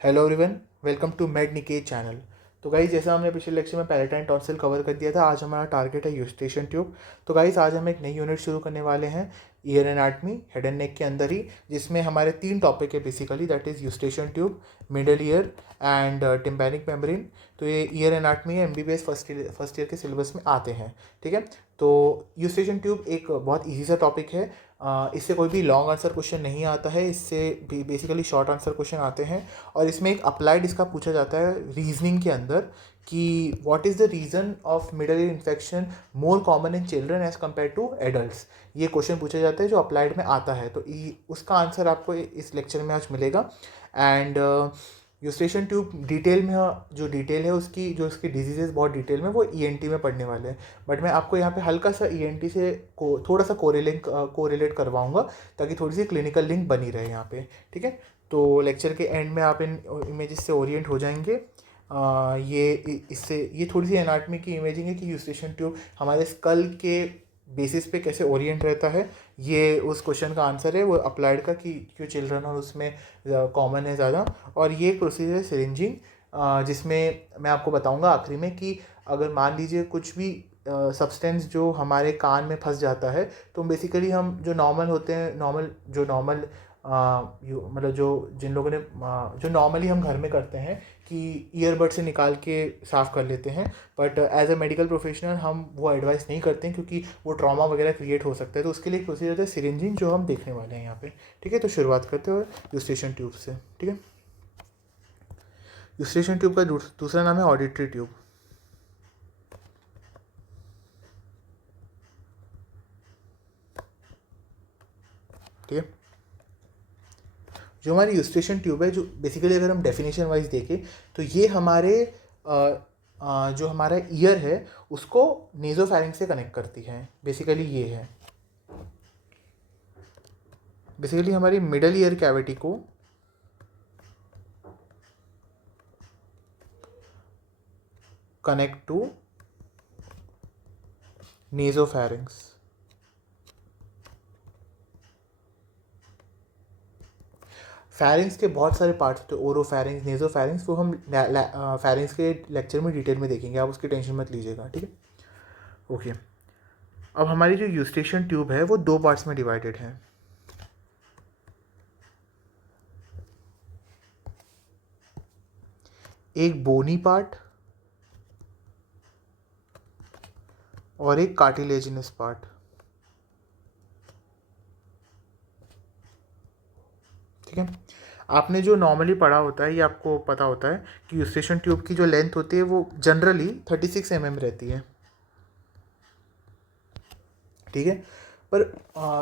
Hello everyone, welcome to Med Niket channel. तो guys, जैसा हमने पिछले लेक्चर में पैलेटाइन टॉन्सिल कवर कर दिया था, आज हमारा टारगेट है यूस्टेशन ट्यूब। तो गाइज, आज हम एक नई यूनिट शुरू करने वाले हैं year anatomy head and neck के अंदर ही, जिसमें हमारे 3 टॉपिक है basically, that is Eustachian tube, middle ear and tympanic membrane. तो ये ईयर एनाटमी है, MBBS फर्स्ट ईयर के सिलेबस में आते हैं। ठीक है, तो यूस्टेशन ट्यूब एक बहुत ईजी सा टॉपिक है। इससे कोई भी लॉन्ग आंसर क्वेश्चन नहीं आता है, इससे बेसिकली शॉर्ट आंसर क्वेश्चन आते हैं। और इसमें एक अप्लाइड इसका पूछा जाता है रीजनिंग के अंदर कि what is the reason of middle ear infection more common in children as compare to adults. ये क्वेश्चन पूछा जाता है जो अप्लाइड में आता है, तो उसका आंसर आपको इस लेक्चर में आज मिलेगा। एंड यूस्टेशन ट्यूब डिटेल में, जो डिटेल है उसकी, जो उसकी डिजीजेज बहुत डिटेल में, वो ENT में पढ़ने वाले हैं। बट मैं आपको यहाँ पे हल्का सा ENT से थोड़ा सा कोरिलेट करवाऊंगा, ताकि थोड़ी सी क्लिनिकल लिंक बनी रहे यहाँ पे। ठीक है, तो लेक्चर के एंड में आप इन इमेजेस से ओरिएंट हो जाएंगे। ये थोड़ी सी एनाटमी की इमेजिंग है कि यूस्टेशन ट्यूब हमारे स्कल के बेसिस पे कैसे ओरिएंट रहता है। ये उस क्वेश्चन का आंसर है वो अप्लाइड का, कि क्यों चिल्ड्रन और उसमें कॉमन है ज़्यादा। और ये प्रोसीजर है सिरिंजिंग, जिसमें मैं आपको बताऊंगा आखिरी में कि अगर मान लीजिए कुछ भी सब्सटेंस जो हमारे कान में फंस जाता है, तो बेसिकली हम जो नॉर्मल होते हैं, नॉर्मल मतलब जो जिन लोगों ने जो नॉर्मली हम घर में करते हैं कि ईयरबड से निकाल के साफ़ कर लेते हैं, but as a medical professional हम वो एडवाइस नहीं करते हैं, क्योंकि वो ट्रॉमा वगैरह क्रिएट हो सकता है। तो उसके लिए एक प्रोसीजर है सिरिंजिंग, जो हम देखने वाले हैं यहाँ पे। ठीक है, तो शुरुआत करते हुए यूस्टेशन ट्यूब से। ठीक है, यूस्टेशन ट्यूब का दूसरा नाम है ऑडिटरी ट्यूब। ठीक है, जो हमारी यूस्टेशन ट्यूब है, जो बेसिकली अगर हम डेफिनेशन वाइज देखें, तो ये हमारे जो हमारा ईयर है उसको नेजोफैरिंक्स से कनेक्ट करती है। बेसिकली ये है, बेसिकली हमारी मिडल ईयर कैविटी को कनेक्ट टू नेजोफैरिंक्स। फैरिंग्स के बहुत सारे पार्ट्स होते हैं, ओरोफैरिंग्स, नेजोफैरिंग्स, वो हम फैरिंग्स के लेक्चर में डिटेल में देखेंगे, आप उसकी टेंशन मत लीजिएगा। ठीक है, ओके। अब हमारी जो यूस्टेशन ट्यूब है वो 2 पार्ट्स में डिवाइडेड है। एक बोनी पार्ट और एक कार्टिलेजिनस पार्ट। ठीक है, आपने जो नॉर्मली पढ़ा होता है, ये आपको पता होता है कि यूस्टेशन ट्यूब की जो लेंथ होती है वो जनरली 36 mm रहती है। ठीक है, पर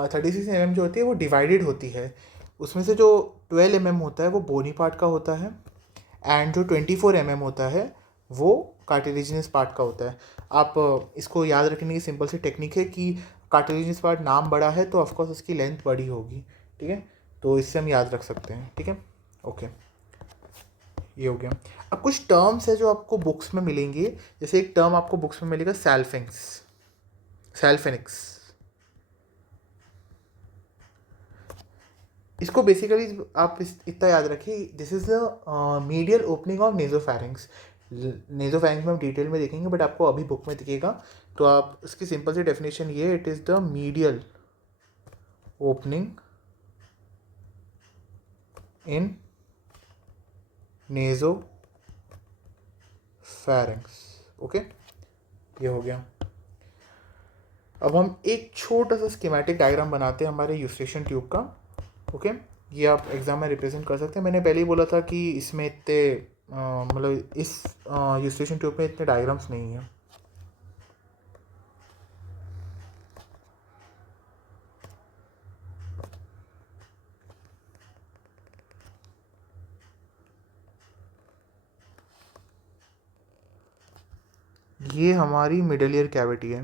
36 mm जो होती है वो डिवाइडेड होती है। उसमें से जो 12 mm होता है वो बोनी पार्ट का होता है, एंड जो 24 mm होता है वो कार्टिलेजिनस पार्ट का होता है। आप इसको याद रखने की सिंपल सी टेक्निक है कि कार्टिलेजिनस पार्ट नाम बड़ा है तो ऑफकोर्स उसकी लेंथ बड़ी होगी। ठीक है, तो इससे हम याद रख सकते हैं। ठीक है, ओके, ये हो गया। अब कुछ टर्म्स है जो आपको बुक्स में मिलेंगे। जैसे एक टर्म आपको बुक्स में मिलेगा सैल्फेनिक्स। इसको बेसिकली आप इतना याद रखिए, this is the medial opening of nasopharynx. Nasopharynx में हम डिटेल में देखेंगे, बट आपको अभी बुक में दिखेगा। तो आप इसकी सिंपल सी डेफिनेशन ये, it is the medial opening in nasopharynx. Okay, ये हो गया। अब हम एक छोटा सा स्कीमेटिक डायग्राम बनाते हैं हमारे यूस्टेशन ट्यूब का। ओके, ये आप एग्जाम में रिप्रेजेंट कर सकते हैं। मैंने पहले ही बोला था कि इसमें इतने मतलब इस यूस्टेशन ट्यूब में इतने डायग्राम्स नहीं हैं। ये हमारी मिडल ईयर कैविटी है।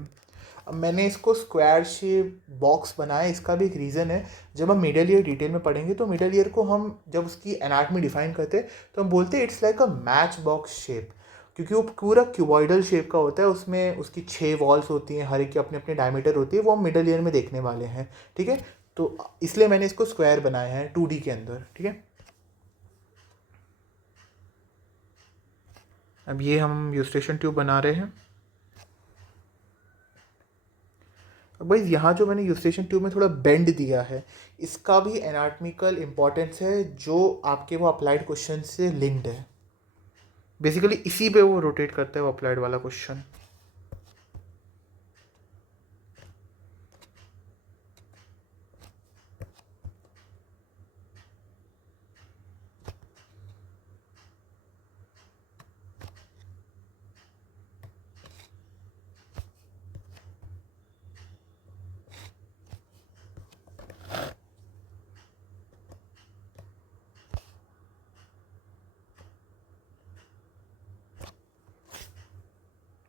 अब मैंने इसको स्क्वायर शेप बॉक्स बनाया, इसका भी एक रीज़न है। जब हम मिडल ईयर डिटेल में पढ़ेंगे तो मिडल ईयर को हम जब उसकी एनाटमी डिफाइन करते हैं तो हम बोलते हैं it's like a match box shape, क्योंकि वो पूरा क्यूबॉइडल शेप का होता है। उसमें उसकी 6 वॉल्स होती हैं, हर एक की अपनी अपनी डायमीटर होती है, वो हम मिडल ईयर में देखने वाले हैं। ठीक है, तो इसलिए मैंने इसको स्क्वायर बनाया है 2D के अंदर। ठीक है, अब ये हम यूस्टेशन ट्यूब बना रहे हैं। अब भाई यहाँ जो मैंने यूस्टेशन ट्यूब में थोड़ा बेंड दिया है, इसका भी एनाटॉमिकल इम्पोर्टेंस है जो आपके वो अप्लाइड क्वेश्चन से लिंक्ड है। बेसिकली इसी पे वो रोटेट करता है वो अप्लाइड वाला क्वेश्चन।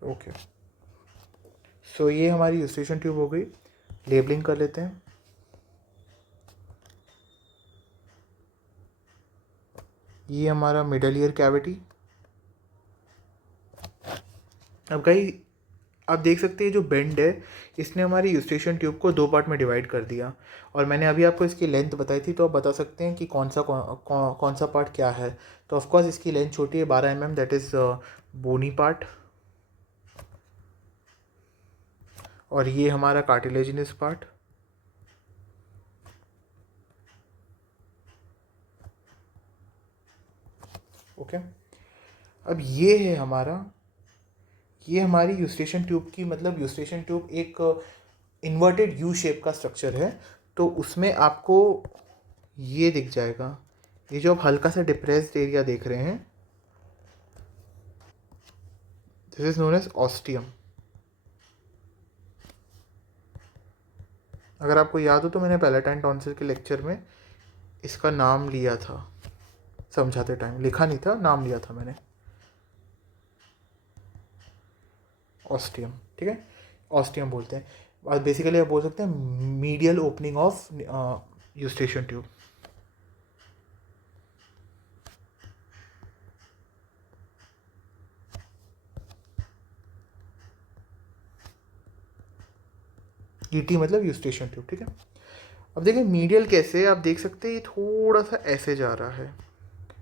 ओके, सो ये हमारी यूस्टेशन ट्यूब हो गई। लेबलिंग कर लेते हैं। ये हमारा मिडल ईयर कैविटी। अब कहीं आप देख सकते हैं जो बेंड है इसने हमारी यूस्टेशन ट्यूब को दो पार्ट में डिवाइड कर दिया, और मैंने अभी आपको इसकी लेंथ बताई थी, तो आप बता सकते हैं कि कौन सा पार्ट क्या है। तो ऑफकोर्स इसकी लेंथ छोटी है 12 mm, that is bony part, और ये हमारा कार्टिलेजिनस पार्ट। ओके, अब ये हमारी यूस्टेशन ट्यूब की, मतलब यूस्टेशन ट्यूब एक इन्वर्टेड यू शेप का स्ट्रक्चर है। तो उसमें आपको ये दिख जाएगा, ये जो आप हल्का सा डिप्रेस्ड एरिया देख रहे हैं, this is known as ostium. अगर आपको याद हो तो मैंने पैलेटाइन टॉन्सिल के लेक्चर में इसका नाम लिया था, समझाते टाइम लिखा नहीं था, नाम लिया था मैंने, ऑस्टियम। ठीक है, ऑस्टियम बोलते हैं। और बेसिकली आप बोल सकते हैं medial opening of Eustachian tube. ET मतलब यूस्टेशन ट्यूब। ठीक है, अब देखिए मीडियल कैसे, आप देख सकते हैं ये थोड़ा सा ऐसे जा रहा है,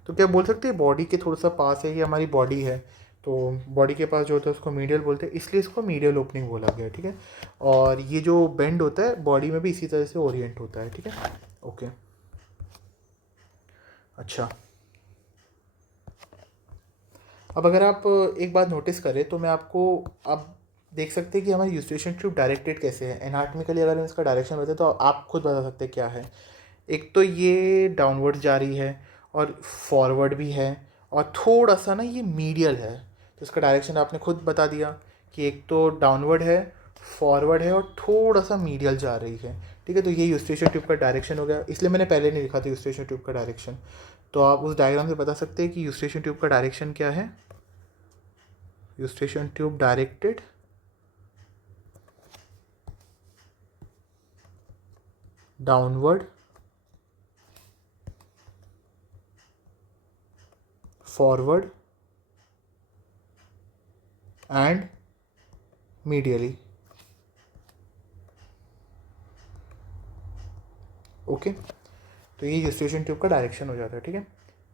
तो क्या बोल सकते हैं बॉडी के थोड़ा सा पास है, ये हमारी बॉडी है, तो बॉडी के पास जो होता है उसको मीडियल बोलते हैं, इसलिए इसको मीडियल ओपनिंग बोला गया। ठीक है, और ये जो बेंड होता है बॉडी में भी इसी तरह से ओरिएंट होता है। ठीक है, ओके। अच्छा, अब अगर आप एक बात नोटिस करें तो मैं आपको अब देख सकते हैं कि हमारी यूस्टेशन ट्यूब डायरेक्टेड कैसे है। एनाटॉमिकली अगर हम इसका डायरेक्शन बताए तो आप खुद बता सकते हैं क्या है। एक तो ये डाउनवर्ड जा रही है, और फॉरवर्ड भी है, और थोड़ा सा ना ये मीडियल है। तो इसका डायरेक्शन आपने खुद बता दिया कि एक तो डाउनवर्ड है, फॉरवर्ड है, और थोड़ा सा मीडियल जा रही है। ठीक है, तो ये यूस्टेशन ट्यूब का डायरेक्शन हो गया, इसलिए मैंने पहले नहीं लिखा था यूस्टेशन ट्यूब का डायरेक्शन। तो आप उस डायग्राम से बता सकते हैं कि यूस्टेशन ट्यूब का डायरेक्शन क्या है। Eustachian tube directed downward, forward and medially. Okay, तो ये यूस्टेशन ट्यूब का डायरेक्शन हो जाता है। ठीक है,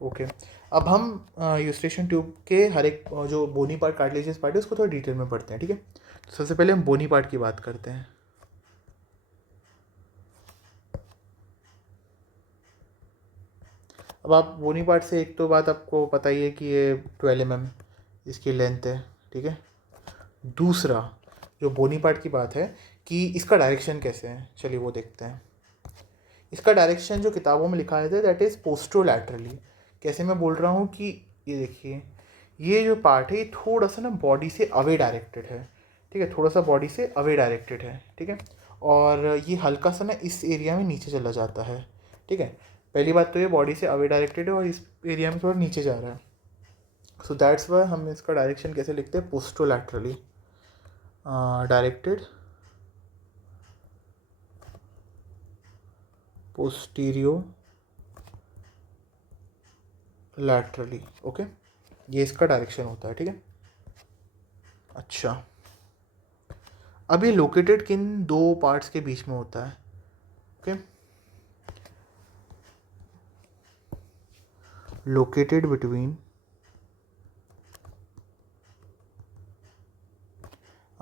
ओके। अब हम यूस्टेशन ट्यूब के हर एक जो बोनी पार्ट कार्टिलेजियस पार्ट है उसको थोड़ा डिटेल में पढ़ते हैं। ठीक है, तो सबसे पहले हम बोनी पार्ट की बात करते हैं। अब आप बोनी पार्ट से एक तो बात आपको पता ही है कि ये 12 mm इसकी लेंथ है। ठीक है, दूसरा जो बोनी पार्ट की बात है कि इसका डायरेक्शन कैसे है, चलिए वो देखते हैं। इसका डायरेक्शन जो किताबों में लिखा है दैट इज़ पोस्टरोलैटरली। कैसे मैं बोल रहा हूँ कि ये देखिए, ये जो पार्ट है ये थोड़ा सा ना बॉडी से अवे डायरेक्टेड है। ठीक है, थोड़ा सा बॉडी से अवे डायरेक्टेड है। ठीक है, और ये हल्का सा ना इस एरिया में नीचे चला जाता है। ठीक है, पहली बात तो ये बॉडी से अवे डायरेक्टेड है और इस एरिया में थोड़ा नीचे जा रहा है। सो दैट्स वाई हम इसका डायरेक्शन कैसे लिखते हैं, पोस्टरोलैटरली डायरेक्टेड पोस्टीरियो लैटरली। ओके, ये इसका डायरेक्शन होता है। ठीक है, अच्छा, अब ये लोकेटेड किन दो पार्ट्स के बीच में होता है। Okay, located between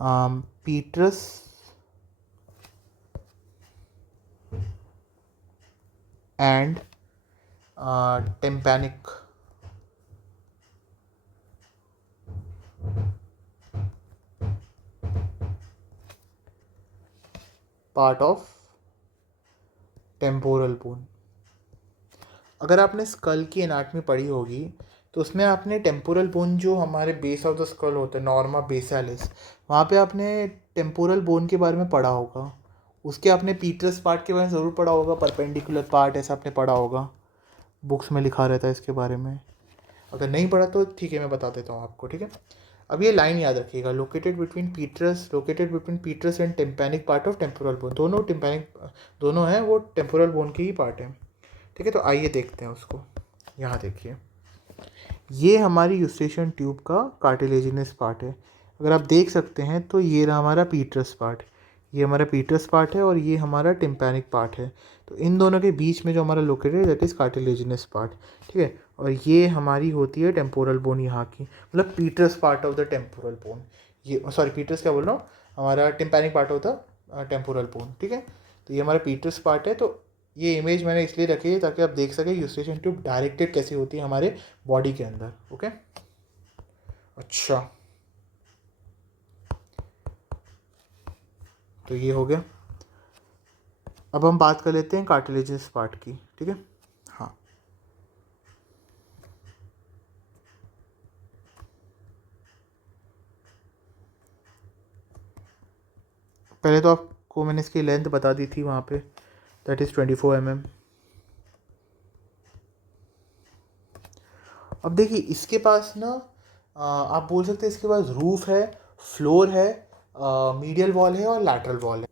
petrous and tympanic part of temporal bone. अगर आपने स्कल की एनाटमी पढ़ी होगी तो उसमें आपने टेम्पोरल बोन जो हमारे बेस ऑफ द स्कल होता है, नॉर्मा बेसालिस, वहाँ पे आपने टेम्पोरल बोन के बारे में पढ़ा होगा। उसके आपने पीटरस पार्ट के बारे में ज़रूर पढ़ा होगा, परपेंडिकुलर पार्ट ऐसा आपने पढ़ा होगा, बुक्स में लिखा रहता है इसके बारे में। अगर नहीं पढ़ा तो ठीक है, मैं बता देता हूँ आपको, ठीक है। अब ये लाइन याद रखिएगा, located between Peters and tympanic part of temporal bone. दोनों टिम्पैनिक दोनों हैं, वो टेम्पोरल बोन के ही पार्ट हैं, ठीक है। तो आइए देखते हैं उसको। यहाँ देखिए, ये हमारी यूस्टेशियन ट्यूब का कार्टिलेजिनस पार्ट है। अगर आप देख सकते हैं तो ये रहा हमारा पीटरस पार्ट, ये हमारा पीटरस पार्ट है और ये हमारा टिम्पैनिक पार्ट है। तो इन दोनों के बीच में जो हमारा लोकेटेड है दैट इज़ कार्टिलेजिनस पार्ट, ठीक है। और ये हमारी होती है टेम्पोरल बोन यहाँ की, मतलब Peters part of the temporal bone. ये सॉरी, पीटरस क्या बोल रहा हूँ, हमारा tympanic part of the temporal bone, ठीक है। तो ये हमारा पीटरस पार्ट है। तो ये इमेज मैंने इसलिए रखी है ताकि आप देख सकें यूस्टेशियन ट्यूब डायरेक्टेड कैसी होती है हमारे बॉडी के अंदर, ओके। अच्छा, तो ये हो गया। अब हम बात कर लेते हैं कार्टिलेजिनस पार्ट की, ठीक है। हाँ, पहले तो आपको मैंने इसकी लेंथ बता दी थी वहाँ पे, दैट इज़ 24 mm। अब देखिए इसके पास ना आप बोल सकते हैं इसके पास रूफ है, फ्लोर है, मीडियल वॉल है और लैटरल वॉल है।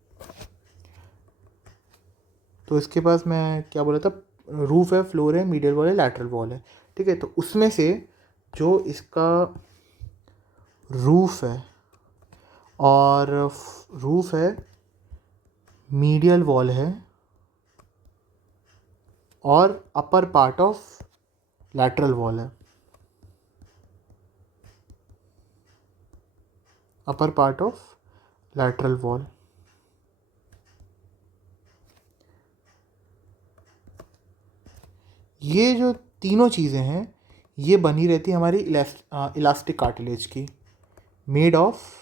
तो इसके पास मैं क्या बोला था, रूफ है, फ्लोर है, मीडियल वॉल है, लैटरल वॉल है, ठीक है। तो उसमें से जो इसका रूफ है और रूफ है, मीडियल वॉल है और upper part of lateral wall है, upper part of lateral wall. ये जो तीनों चीज़ें हैं ये बनी रहती है हमारी इलास्टिक कार्टिलेज की, मेड ऑफ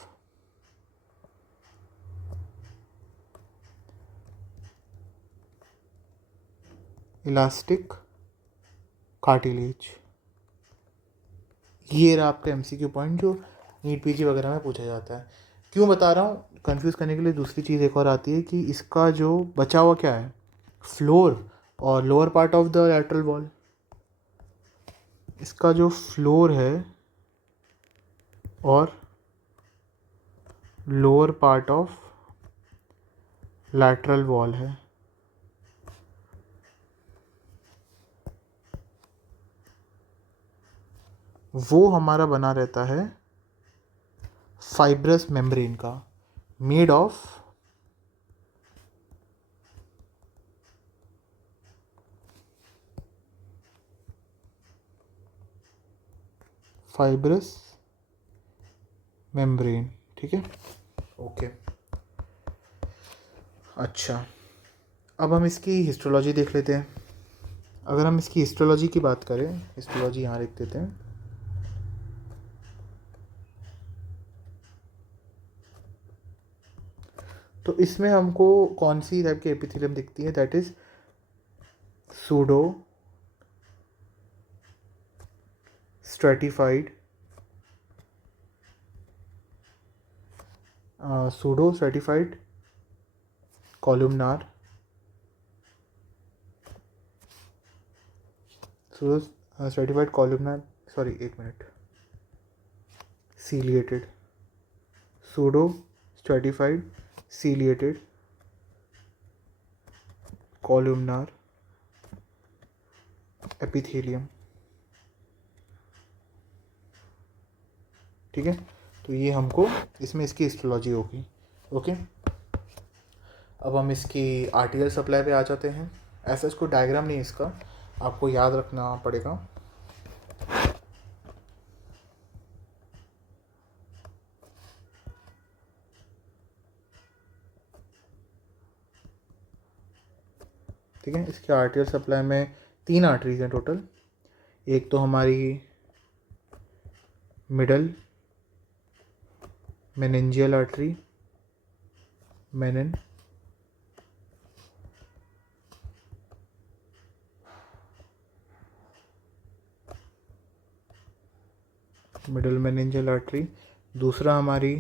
इलास्टिक कार्टिलेज। ये रहा आपका MCQ पॉइंट जो नीट PG वगैरह में पूछा जाता है। क्यों बता रहा हूँ, कंफ्यूज करने के लिए दूसरी चीज़ एक और आती है कि इसका जो बचा हुआ क्या है, फ्लोर और lower part of the lateral wall. इसका जो फ्लोर है और lower part of lateral wall है, वो हमारा बना रहता है फाइब्रस मेम्ब्रेन का, मेड ऑफ फाइब्रस मेम्ब्रेन, ठीक है, ओके। अच्छा, अब हम इसकी हिस्टोलॉजी देख लेते हैं। अगर हम इसकी हिस्टोलॉजी की बात करें, हिस्टोलॉजी यहाँ लिख देते हैं। तो इसमें हमको कौन सी टाइप की एपिथेलियम दिखती है, that is pseudostratified columnar, stratified columnar, sorry एक minute, ciliated, pseudostratified ciliated columnar epithelium, ठीक है। तो ये हमको इसमें इसकी हिस्टोलॉजी होगी, ओके। अब हम इसकी आर्टिकल सप्लाई पे आ जाते हैं। ऐसा इसको डायग्राम नहीं, इसका आपको याद रखना पड़ेगा। ठीक है। इसके आर्टियल सप्लाई में 3 आर्टरीज हैं टोटल। एक तो हमारी मिडल मेनिंजियल आर्टरी, मेनिन, मिडल मेनिंजियल आर्टरी। दूसरा हमारी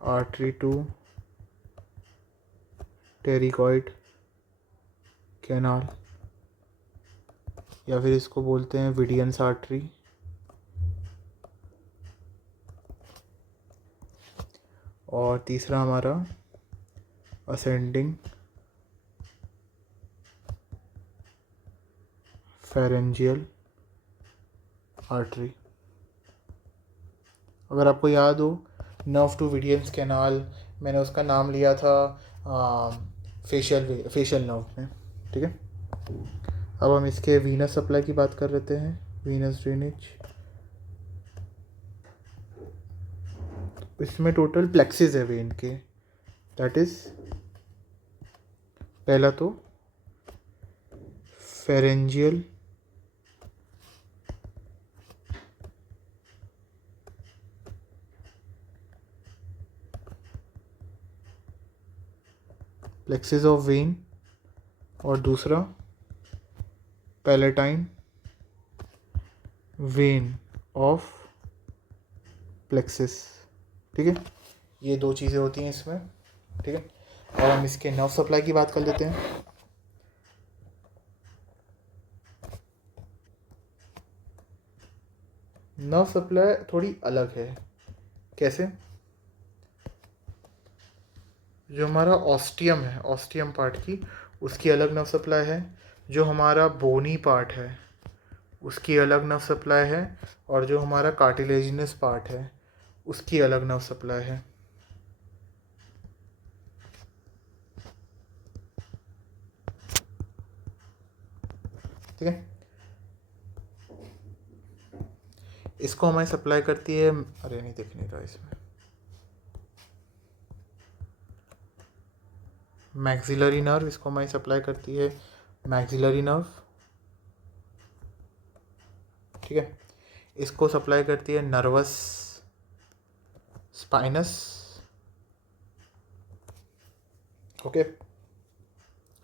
आर्टरी टू टेरिकॉइड कैनाल, या फिर इसको बोलते हैं विडियंस आर्टरी। और तीसरा हमारा असेंडिंग फेरेंजियल आर्टरी। अगर आपको याद हो, नर्व टू विडियंस कैनाल मैंने उसका नाम लिया था फेशियल नर्व में, ठीक है। अब हम इसके वीनस सप्लाई की बात कर लेते हैं, वीनस ड्रेनेज। इसमें टोटल प्लेक्सिस है वेन के, दैट इज पहला तो फेरेंजियल प्लेक्सिस ऑफ वेन, और दूसरा पैलेटाइन वेन ऑफ प्लेक्सिस, ठीक है। ये 2 चीज़ें होती हैं इसमें, ठीक है। और हम इसके नर्व सप्लाई की बात कर लेते हैं। नर्व सप्लाई थोड़ी अलग है। कैसे? जो हमारा ऑस्टियम है, ऑस्टियम पार्ट की, उसकी अलग नर्व सप्लाई है। जो हमारा बोनी पार्ट है उसकी अलग नर्व सप्लाई है। और जो हमारा कार्टिलेजिनस पार्ट है उसकी अलग नर्व सप्लाई है, ठीक है। इसको हमें सप्लाई करती है, अरे नहीं दिख नहीं रहा इसमें, मैक्सिलरी नर्व। इसको हमें सप्लाई करती है मैक्सिलरी नर्व, ठीक है। इसको सप्लाई करती है नर्वस स्पाइनस, ओके।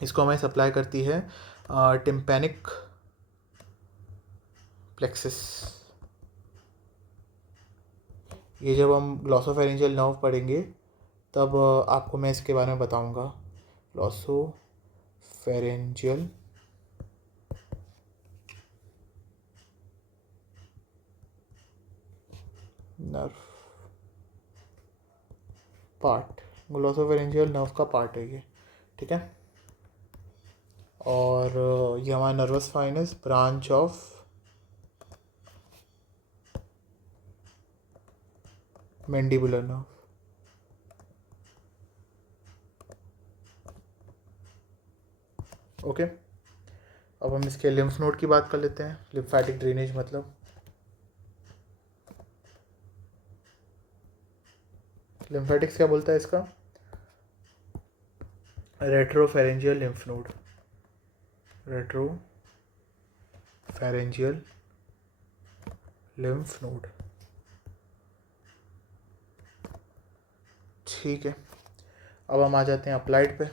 इसको हमें सप्लाई करती है टिम्पैनिक प्लेक्सिस। ये जब हम ग्लॉसोफेरेंजियल नर्व पढ़ेंगे तब आपको मैं इसके बारे में बताऊंगा। Glossopharyngeal nerve part, glossopharyngeal nerve का पार्ट है ये, ठीक है। और ये हमारा nervous spinous branch of mandibular nerve, okay. अब हम इसके लिम्फ नोड की बात कर लेते हैं। लिम्फेटिक ड्रेनेज मतलब लिम्फेटिक्स क्या बोलता है इसका? रेट्रोफेरेंजियल लिम्फ नोड, रेट्रोफेरेंजियल लिम्फ नोड, ठीक है। अब हम आ जाते हैं अप्लाइड पे।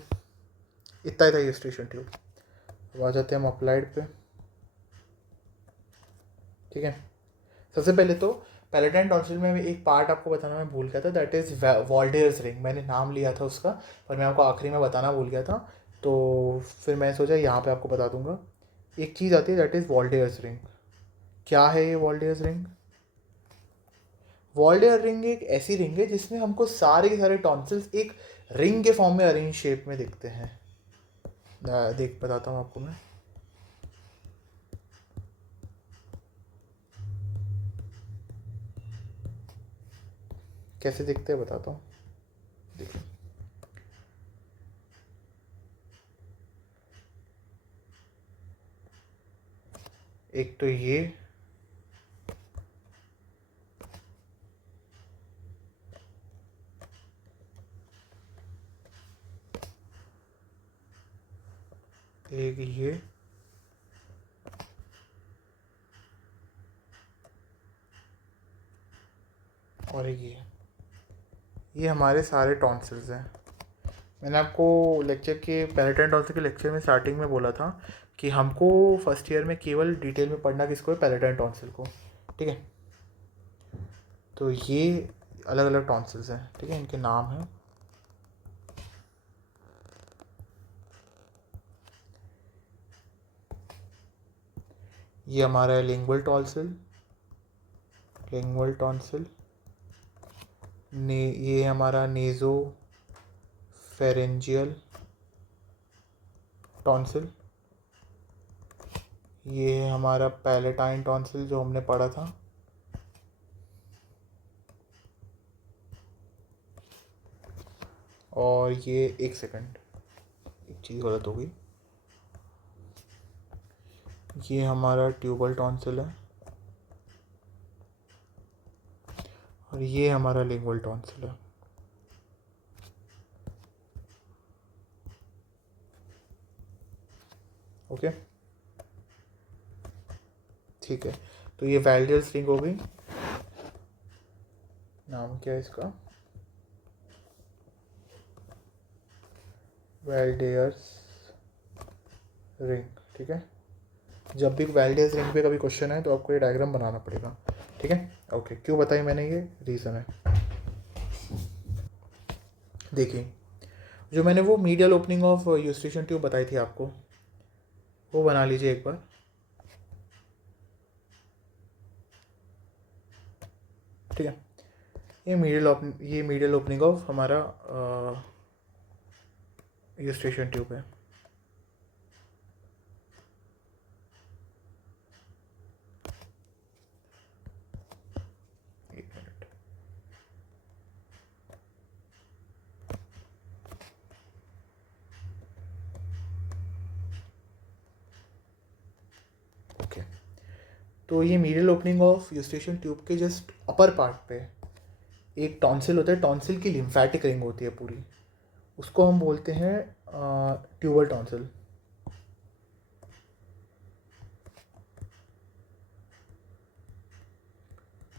इतना ही था ये स्टेशन ट्यूब। अब आ जाते हैं हम अप्लाइड पे, ठीक है। सबसे पहले तो पैलेटाइन टॉन्सिल में एक पार्ट आपको बताना मैं भूल गया था, दैट इज़ वॉल्डेयर्स रिंग। मैंने नाम लिया था उसका पर मैं आपको आखिरी में बताना भूल गया था, तो फिर मैंने सोचा यहाँ पे आपको बता दूंगा। एक चीज़ आती है दैट इज़ वॉल्डेयर्स रिंग। क्या है ये वॉल्डेयर्स रिंग? वॉल्डेयर रिंग एक ऐसी रिंग है जिसमें हमको सारे के सारे टॉन्सिल्स एक रिंग के फॉर्म में अरेंज शेप में दिखते हैं। देख बताता हूँ आपको मैं। कैसे दिखते हैं बताता हूँ, देखिए। एक तो ये, और ये हमारे सारे टॉन्सिल्स हैं। मैंने आपको लेक्चर के पैलेटाइन टॉन्सिल के लेक्चर में स्टार्टिंग में बोला था कि हमको फर्स्ट ईयर में केवल डिटेल में पढ़ना किसको है, पैलेटाइन टॉन्सिल को। ठीक है, तो ये अलग अलग टॉन्सिल्स हैं। ठीक है, इनके नाम हैं। ये हमारा है लिंगुअल टॉन्सिल, लिंगुअल टॉन्सिल। ये हमारा नेज़ो फेरेंजियल टॉन्सिल। ये है हमारा पैलेटाइन टॉन्सिल जो हमने पढ़ा था। और ये एक सेकंड, एक चीज़ गलत हो गई। ये हमारा ट्यूबल टॉन्सिल है और ये हमारा लिंगुअल टॉन्सिल है। ओके, ठीक है। तो ये वैल्डियस रिंग हो गई। नाम क्या है इसका, वैल्डियस रिंग। ठीक है, जब भी वैल्डियस रिंग पे कभी क्वेश्चन है तो आपको ये डायग्राम बनाना पड़ेगा। ठीक है, ओके। क्यों बताई मैंने, ये रीज़न है। देखिए, जो मैंने वो medial opening of Eustachian tube बताई थी आपको, वो बना लीजिए एक बार। ठीक है, ये मीडियल ओपनिंग ऑफ हमारा यूस्टेशन ट्यूब है। एक मिनट, ओके। तो ये medial opening of Eustachian tube के जस्ट अपर पार्ट पे एक टॉन्सिल होता है। टॉन्सिल की लिम्फेटिक रिंग होती है पूरी, उसको हम बोलते हैं tubal tonsil.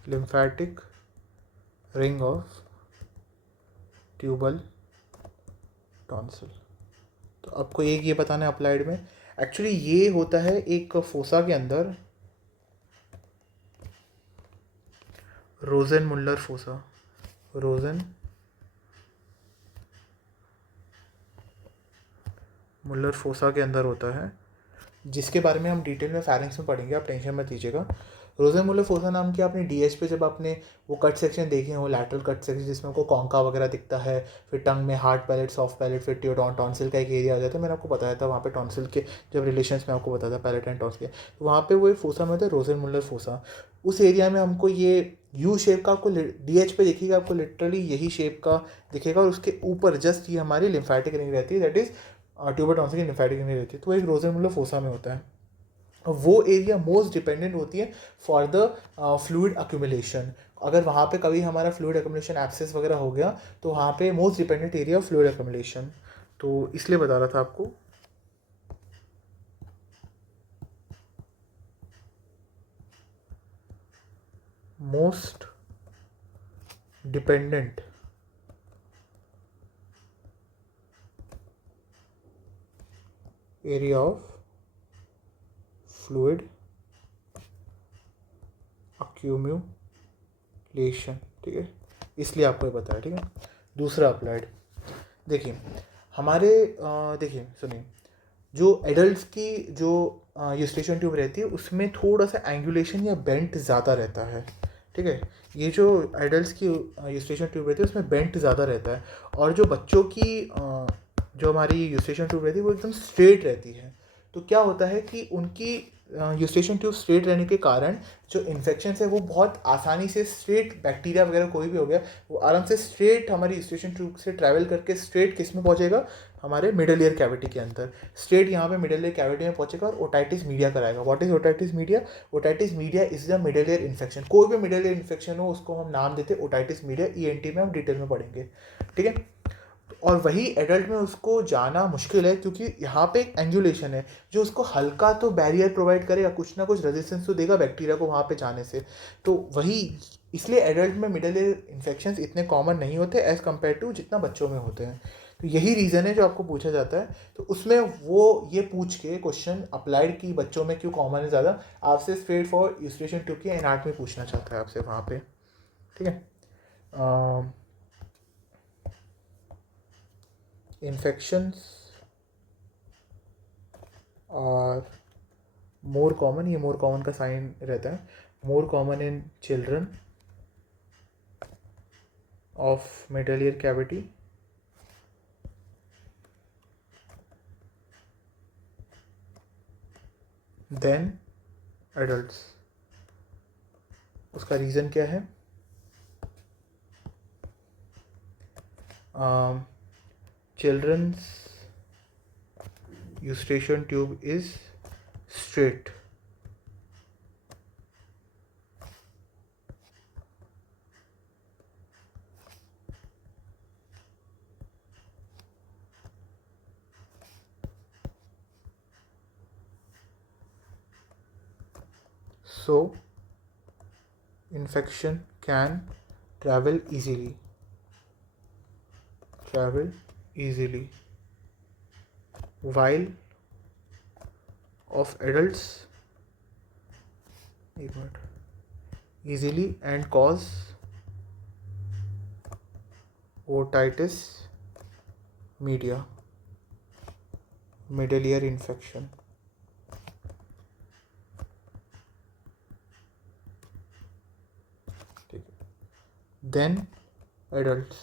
Lymphatic ring of tubal tonsil. तो आपको एक ये बताना है अप्लाइड में, एक्चुअली ये होता है एक फोसा के अंदर, रोजन मुल्लर फोसा, रोजन मुल्लर फोसा के अंदर होता है, जिसके बारे में हम डिटेल में फैरिंग्स में पढ़ेंगे, आप टेंशन मत लीजिएगा। रोजन मुल्लर फोसा नाम की आपने डीएच पे जब आपने वो कट सेक्शन देखे हैं, वो लैटरल कट सेक्शन जिसमें आपको कॉन्का वगैरह दिखता है, फिर टंग में हार्ड पैलेट, सॉफ्ट पैलेट, फिर टॉन्सिल का एक एरिया आ जाता है। मैंने आपको बताया था वहाँ पे टॉन्सिल के जब रिलेशंस में आपको बताया था पैलेट एंड टॉन्स के, तो वहाँ पे वो एक फोसा में होता है रोजन मुल्लर फोसा। उस एरिया में हमको ये यू शेप का आपको डीएच पे देखिएगा, आपको लिटरली यही शेप का दिखेगा, और उसके ऊपर जस्ट ये हमारी लिम्फेटिक रिंग रहती है, दैट इज ट्यूबर टॉन्सिल की लिम्फेटिक रिंग रहती है। तो एक रोजन मुल्लर फोसा में होता है। वो एरिया मोस्ट डिपेंडेंट होती है फॉर द फ्लूइड अक्यूमुलेशन। अगर वहाँ पे कभी हमारा फ्लूइड अक्यूमुलेशन एब्सेस वगैरह हो गया तो वहाँ पे most dependent area of fluid accumulation. तो इसलिए बता रहा था आपको। Most dependent area of fluid accumulation. ठीक है, इसलिए आपको ये बताया। ठीक है, दूसरा अप्लाइड देखिए हमारे देखिए सुनिए, जो एडल्ट्स की जो यूस्टेशन ट्यूब रहती है उसमें थोड़ा सा एंगुलेशन या बेंट ज़्यादा रहता है। ठीक है, ये जो एडल्ट्स की यूस्टेशन ट्यूब रहती है उसमें बेंट ज़्यादा रहता है, और जो बच्चों की जो हमारी यूस्टेशन ट्यूब रहती है वो एकदम स्ट्रेट रहती है। तो क्या होता है कि उनकी यूस्टेशन ट्यूब स्ट्रेट रहने के कारण जो इन्फेक्शन है वो बहुत आसानी से स्ट्रेट, बैक्टीरिया वगैरह कोई भी हो गया वो आराम से स्ट्रेट हमारी यूस्टेशन ट्यूब से ट्रैवल करके स्ट्रेट किस में पहुंचेगा, हमारे मिडल ईयर कैविटी के अंदर, स्ट्रेट यहाँ पे मिडल ईयर कैविटी में पहुंचेगा और ओटाइटिस मीडिया कराएगा। What is otitis media? Otitis media is the middle ear infection. कोई भी मिडल ईयर इन्फेक्शन हो उसको हम नाम देते हैं ओटाइटिस मीडिया। ईएनटी में हम डिटेल में पढ़ेंगे। ठीक है, और वही एडल्ट में उसको जाना मुश्किल है, क्योंकि यहाँ पे एक एंजुलेशन है जो उसको हल्का तो बैरियर प्रोवाइड करेगा, कुछ ना कुछ रेजिस्टेंस तो देगा बैक्टीरिया को वहाँ पे जाने से। तो वही, इसलिए एडल्ट में मिडल ईयर इन्फेक्शंस इतने कॉमन नहीं होते एज़ कम्पेयर टू जितना बच्चों में होते हैं। तो यही रीज़न है जो आपको पूछा जाता है। तो उसमें वो ये पूछ के क्वेश्चन अप्लाइड की बच्चों में क्यों कॉमन है ज़्यादा, आपसे स्ट्रेट फॉर यूस्ट्रेशन ट्यूब की एनाटॉमी पूछना चाहता है आपसे वहाँ पे। ठीक है। इन्फेक्शंस और मोर कॉमन, ये मोर कॉमन का साइन रहता है, more common in children of middle ear cavity than adults. उसका रीज़न क्या है? Childrens eustachian tube is straight, so infection can travel easily while of adults, एक minute, easily and cause otitis media, middle ear infection। ठीक है, then adults,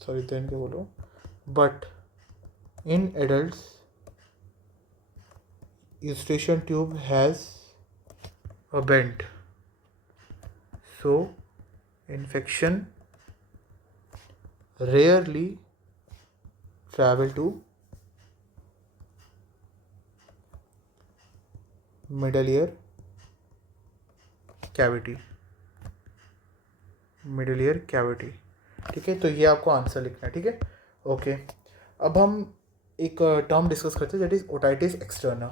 sorry then क्या बोलो, but in adults eustachian tube has a bend, so infection rarely travel to middle ear cavity, middle ear cavity. ठीक है, तो ये आपको answer लिखना है। ठीक है, ओके। अब हम एक टर्म डिस्कस करते हैं, दैट इज ओटाइटिस एक्सटर्ना।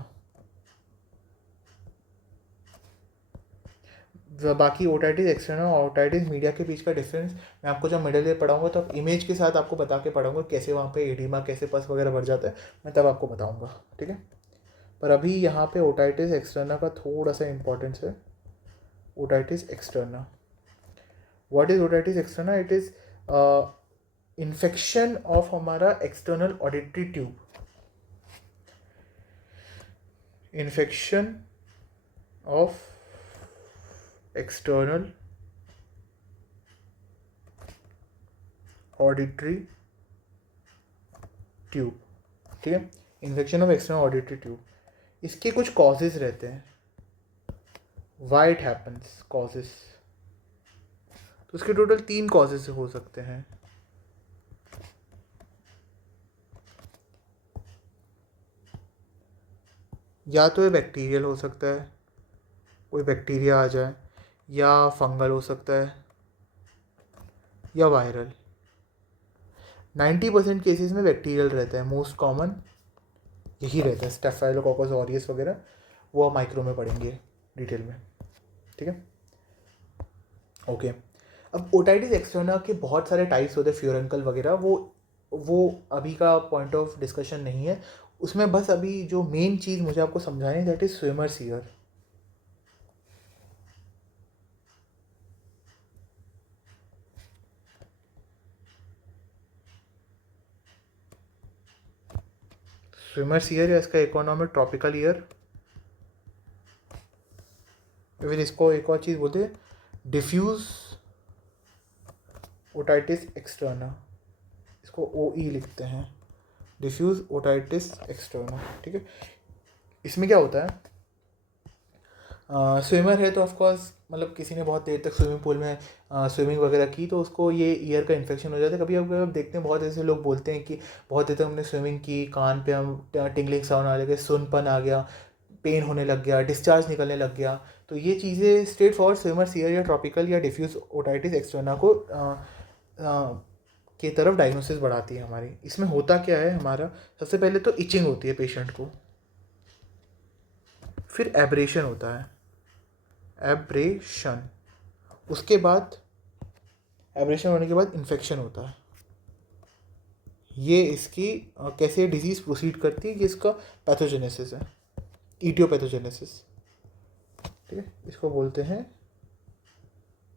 बाकी ओटाइटिस एक्सटर्ना और ओटाइटिस मीडिया के बीच का डिफरेंस मैं आपको जब मिडल ईयर पढ़ाऊंगा तो इमेज के साथ आपको बता के पढ़ाऊंगा, कैसे वहाँ पे एडिमा, कैसे पस वगैरह बढ़ जाता है, मैं तब आपको बताऊंगा। ठीक है, पर अभी यहाँ पे ओटाइटिस एक्सटर्ना का थोड़ा सा इंपॉर्टेंस है। Otitis externa, what is otitis externa? It is infection of हमारा external auditory tube, infection of external auditory tube. ठीक है, infection of external auditory tube, इसके कुछ कॉजेज रहते हैं। व्हाई इट हैपन्स, कॉजेज, तो उसके टोटल 3 कॉजेज हो सकते हैं। या तो ये बैक्टीरियल हो सकता है, कोई बैक्टीरिया आ जाए, या फंगल हो सकता है, या वायरल। 90% केसेस में बैक्टीरियल रहता है, मोस्ट कॉमन यही रहता है, स्टेफाइलोकोकस ऑरियस वगैरह, वो आप माइक्रो में पढ़ेंगे डिटेल में। ठीक है, ओके। अब ओटाइटिस एक्सटर्ना के बहुत सारे टाइप्स होते हैं, फ्यूरंकल वगैरह, वो अभी का पॉइंट ऑफ डिस्कशन नहीं है उसमें। बस अभी जो मेन चीज़ मुझे आपको समझानी है, that is swimmers year. Swimmers year या इसका इकोनॉमिक ट्रॉपिकल ईयर, फिर इसको एक और चीज़ बोलते हैं डिफ्यूज ओटाइटिस एक्सटर्ना, इसको OE लिखते हैं, डिफ्यूज ओटाइटिस एक्सटर्ना। ठीक है, इसमें क्या होता है, स्विमर है तो ऑफकोर्स मतलब किसी ने बहुत देर तक स्विमिंग पूल में स्विमिंग वगैरह की तो उसको ये ईयर का इन्फेक्शन हो जाता है। कभी अब देखते हैं बहुत ऐसे लोग बोलते हैं कि बहुत देर तक हमने स्विमिंग की, कान पे हम टिंगलिंग साउंड आ गया, सुनपन आ गया, पेन होने लग गया, डिस्चार्ज निकलने लग गया। तो ये चीज़ें स्ट्रेट फॉरवर्ड स्विमर्स ईयर या ट्रॉपिकल या डिफ्यूज ओटाइटिस एक्सटर्ना को की तरफ डायग्नोसिस बढ़ाती है हमारी। इसमें होता क्या है हमारा, सबसे पहले तो इचिंग होती है पेशेंट को, फिर एब्रेशन होता है, एब्रेशन, उसके बाद एब्रेशन होने के बाद इन्फेक्शन होता है। ये इसकी कैसे डिजीज़ प्रोसीड करती है, ये इसका पैथोजेनेसिस है, ईटियोपैथोजेनेसिस। ठीक है, इसको बोलते हैं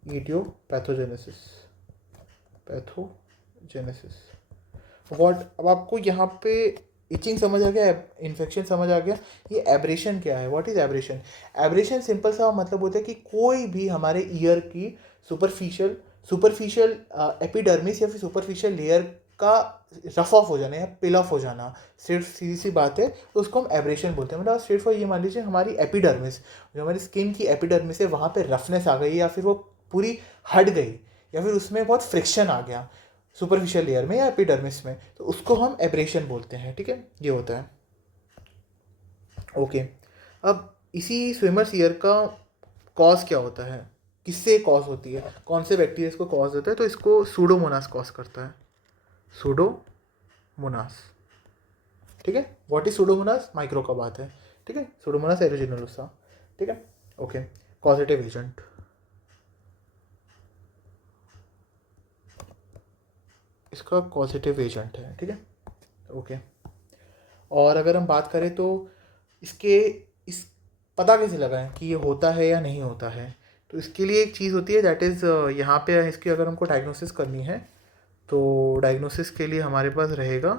ईटियोपैथोजेनेसिस, पैथोजेनेसिस। व्हाट, अब आपको यहाँ पे इचिंग समझ आ गया, इन्फेक्शन समझ आ गया, ये एब्रेशन क्या है, what is abrasion? Abrasion simple सा मतलब होता है कि कोई भी हमारे ईयर की सुपरफिशियल सुपरफिशियल एपिडर्मिस या फिर सुपरफिशियल लेयर का रफ ऑफ हो जाना या पिल ऑफ हो जाना, सिर्फ सीधी सी बात है, तो उसको हम एब्रेशन बोलते हैं। मतलब स्ट्रेट फॉर ये मान लीजिए हमारी एपिडर्मिस, जो हमारी स्किन की एपिडर्मिस है, वहाँ पे रफनेस आ गई या फिर वो पूरी हट गई या फिर उसमें बहुत फ्रिक्शन आ गया सुपरफिशियल लेयर में या एपिडर्मिस में, तो उसको हम एब्रेशन बोलते हैं। ठीक है, ये होता है। ओके, अब इसी स्विमर्स ईयर का कॉज क्या होता है, किससे कॉज होती है, कौन से बैक्टीरिया इसको कॉज होता है? तो इसको सूडोमोनास कॉज करता है, सूडोमोनास। ठीक है, व्हाट इज सूडोमोनास, माइक्रो का बात है। ठीक है, सूडोमोनास एरोजिनोसा। ठीक है, ओके, कॉजेटिव एजेंट, इसका कॉजेटिव एजेंट है। ठीक है, ओके। और अगर हम बात करें तो इसके इस पता कैसे लगाएं कि ये होता है या नहीं होता है? तो इसके लिए एक चीज़ होती है, दैट इज़ यहाँ पे इसकी अगर हमको डायग्नोसिस करनी है तो डायग्नोसिस के लिए हमारे पास रहेगा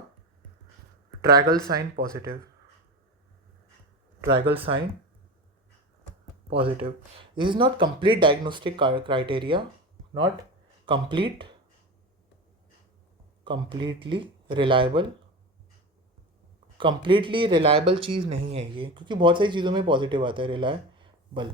tragal sign positive, tragal sign positive. This is not complete diagnostic criteria, not complete, completely reliable चीज़ नहीं है ये, क्योंकि बहुत सारी चीज़ों में पॉजिटिव आता है reliable.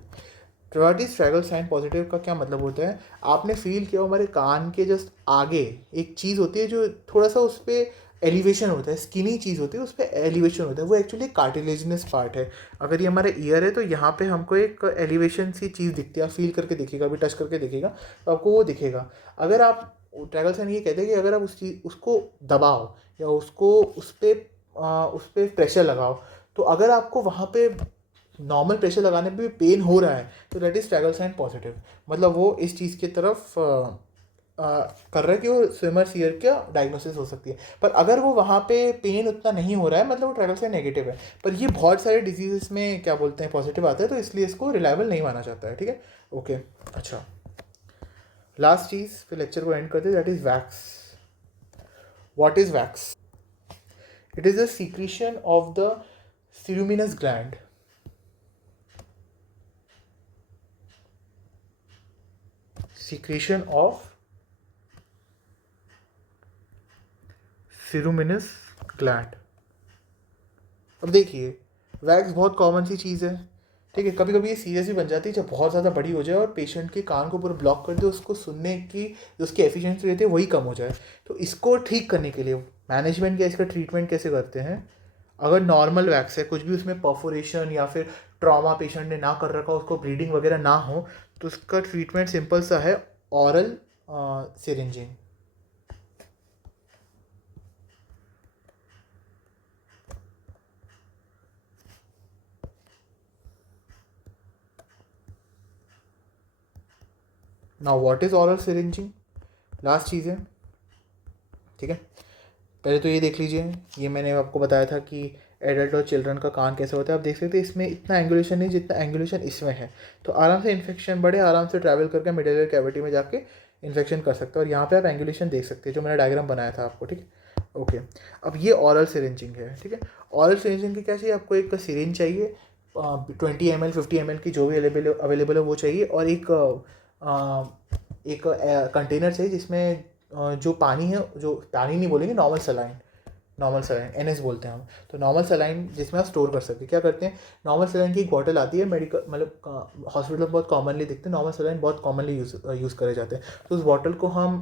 What is tragal sign positive का क्या मतलब होता है? आपने फील किया हमारे कान के जस्ट आगे एक चीज़ होती है जो थोड़ा सा उस पर एलिवेशन होता है, स्किनी चीज़ होती है, उस पर एलिवेशन होता है, वो एक्चुअली कार्टिलेजिनस पार्ट है। अगर ये हमारा ईयर है तो यहाँ पे हमको एक एलिवेशन सी चीज़ दिखती है, आप फील करके देखिएगा, अभी टच करके देखिएगा तो आपको वो दिखेगा। अगर आप ट्रैगल साइन ये कहते हैं कि अगर आप उसको दबाओ या उस पर प्रेशर लगाओ, तो अगर आपको वहाँ पे नॉर्मल प्रेशर लगाने पे भी पेन हो रहा है तो दैट इज़ ट्रैगल साइन पॉजिटिव। मतलब वो इस चीज़ की तरफ कर रहा है कि वो स्विमर्स ईयर का डायग्नोसिस हो सकती है। पर अगर वो वहाँ पे पेन उतना नहीं हो रहा है, मतलब वो ट्रैगल साइन नेगेटिव है। पर ये बहुत सारे डिजीज़ में क्या बोलते हैं पॉजिटिव आता है, तो इसलिए इसको रिलायबल नहीं माना जाता है। ठीक है, ओके। अच्छा, लास्ट चीज़ फिर लेक्चर को एंड करते हैं, that is wax. What is wax? It is a secretion of the ceruminous gland. Secretion of ceruminous gland. अब देखिए, वैक्स बहुत कॉमन सी चीज़ है। ठीक है, कभी कभी ये सीरियस भी बन जाती है जब बहुत ज़्यादा बड़ी हो जाए और पेशेंट के कान को पूरा ब्लॉक कर दे, उसको सुनने की जो उसकी एफिशिएंसी रहती है वही कम हो जाए। तो इसको ठीक करने के लिए मैनेजमेंट क्या, इसका ट्रीटमेंट कैसे करते हैं? अगर नॉर्मल वैक्स है, कुछ भी उसमें परफोरेशन या फिर ट्रॉमा पेशेंट ने ना कर रखा, उसको ब्लीडिंग वगैरह ना हो, तो उसका ट्रीटमेंट सिंपल सा है, aural syringing. Now what is aural syringing? Last चीज़ है। ठीक है, पहले तो ये देख लीजिए, ये मैंने आपको बताया था कि एडल्ट और चिल्ड्रन का कान कैसे होता है। आप देख सकते हैं इसमें इतना एंगुलेशन नहीं जितना एंगुलेशन इसमें है, तो आराम से इन्फेक्शन बढ़े, आराम से ट्रैवल करके मिडल कैविटी में जाके इन्फेक्शन कर सकते हैं। और यहाँ पे आप एंगुलेशन देख सकते हैं जो मैंने डायग्राम बनाया था आपको। ठीक है, ओके। अब ये ऑरल सिरिंजिंग है। ठीक है, ऑरल सिरिंजिंग की क्या चाहिए आपको? एक सिरिंज चाहिए, 20 ml 50 ml की जो भी अवेलेबल है वो चाहिए, और एक कंटेनर चाहिए जिसमें जो पानी है, जो पानी नहीं बोलेंगे, normal saline, normal saline, NS बोलते हैं हम। तो नॉर्मल सलाइन जिसमें आप स्टोर कर सकते हैं, क्या करते हैं, नॉर्मल सलाइन की एक बॉटल आती है, मेडिकल मतलब हॉस्पिटल में बहुत कॉमनली दिखते हैं, नॉर्मल सलाइन बहुत कॉमनली यूज़ करे जाते हैं। तो उस बॉटल को हम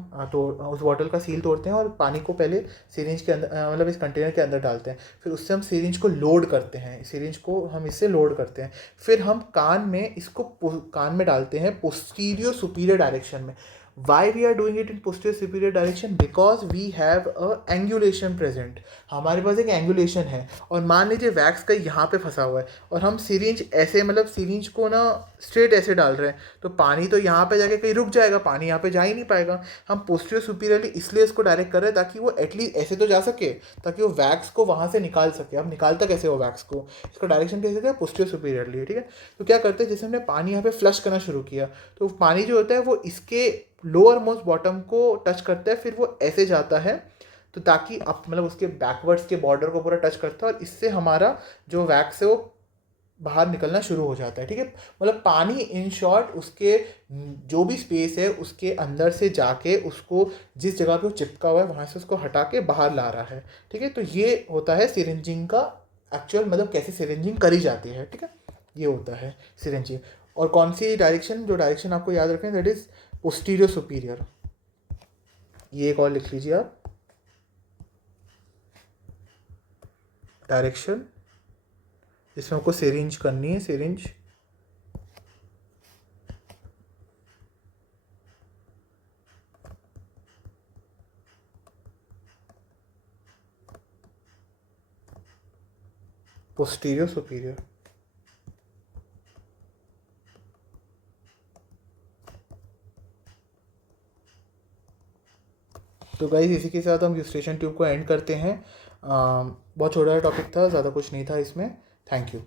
उस बॉटल का सील तोड़ते हैं और पानी को पहले सिरिंज के अंदर मतलब इस कंटेनर के अंदर डालते हैं। फिर उससे हम सिरिंज को लोड करते हैं, सिरिंज को हम इससे लोड करते हैं। फिर हम कान में डालते हैं पोस्टीरियर सुपीरियर डायरेक्शन में। Why we are doing it in posterior superior direction? Because we have a angulation present. हमारे पास एक एंगुलेशन है और मान लीजिए वैक्स का यहाँ पे फंसा हुआ है और हम सिरिंज ऐसे मतलब सिरिंज को ना स्ट्रेट ऐसे डाल रहे हैं, तो पानी तो यहाँ पे जाके कहीं रुक जाएगा, पानी यहाँ पे जा ही नहीं पाएगा। हम पोस्टीरियर सुपीरियरली इसलिए इसको डायरेक्ट कर रहे हैं ताकि वो एटलीस्ट ऐसे तो जा सके, ताकि वो वैक्स को वहाँ से निकाल सके। अब निकालता कैसे वो वैक्स को, इसका डायरेक्शन कैसे था, पोस्टीरियर सुपीरियरली, ठीक है। तो क्या करते हैं, जैसे हमने पानी यहाँ पे फ्लश करना शुरू किया, तो पानी जो होता है वो इसके लोअर मोस्ट बॉटम को टच करता है, फिर वो ऐसे जाता है, तो ताकि अब मतलब उसके बैकवर्ड्स के बॉर्डर को पूरा टच करता है और इससे हमारा जो वैक्स है वो बाहर निकलना शुरू हो जाता है, ठीक है। मतलब पानी इन शॉर्ट उसके जो भी स्पेस है उसके अंदर से जाके उसको जिस जगह पे वो चिपका हुआ है वहाँ से उसको हटा के बाहर ला रहा है, ठीक है। तो ये होता है सिरिंजिंग का एक्चुअल मतलब कैसे सिरिंजिंग करी जाती है, ठीक है। ये होता है सिरिंजिंग। और कौन सी डायरेक्शन, जो डायरेक्शन आपको याद रखें, दैट इज पोस्टीरियर सुपीरियर। ये एक और लिख लीजिए आप, डायरेक्शन जिसमें आपको सिरिंज करनी है, सिरिंज पोस्टीरियर सुपीरियर। तो गाइस इसी के साथ हम यूस्टेशन ट्यूब को एंड करते हैं। बहुत छोटा टॉपिक था, ज़्यादा कुछ नहीं था इसमें। Thank you.